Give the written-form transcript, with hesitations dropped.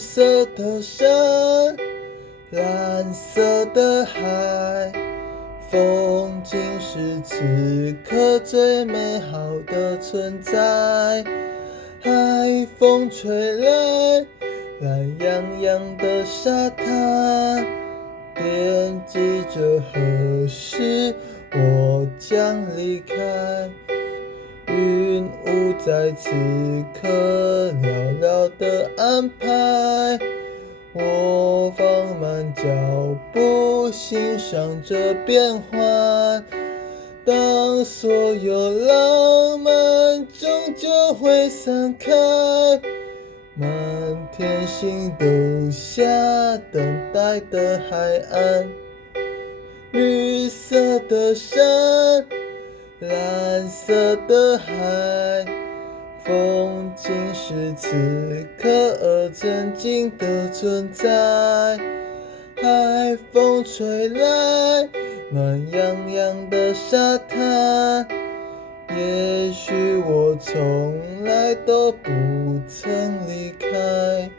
色的山，蓝色的海，风景是此刻最美好的存在。海风吹来，懒洋洋的沙滩，惦记着何时我将离开。云雾在此刻寥寥的安排，我放慢脚步欣赏着变幻。当所有浪漫终究会散开，满天星斗下等待的海岸，绿色的山，蓝色的海，风景是此刻曾经的存在。海风吹来，暖洋洋的沙滩，也许我从来都不曾离开。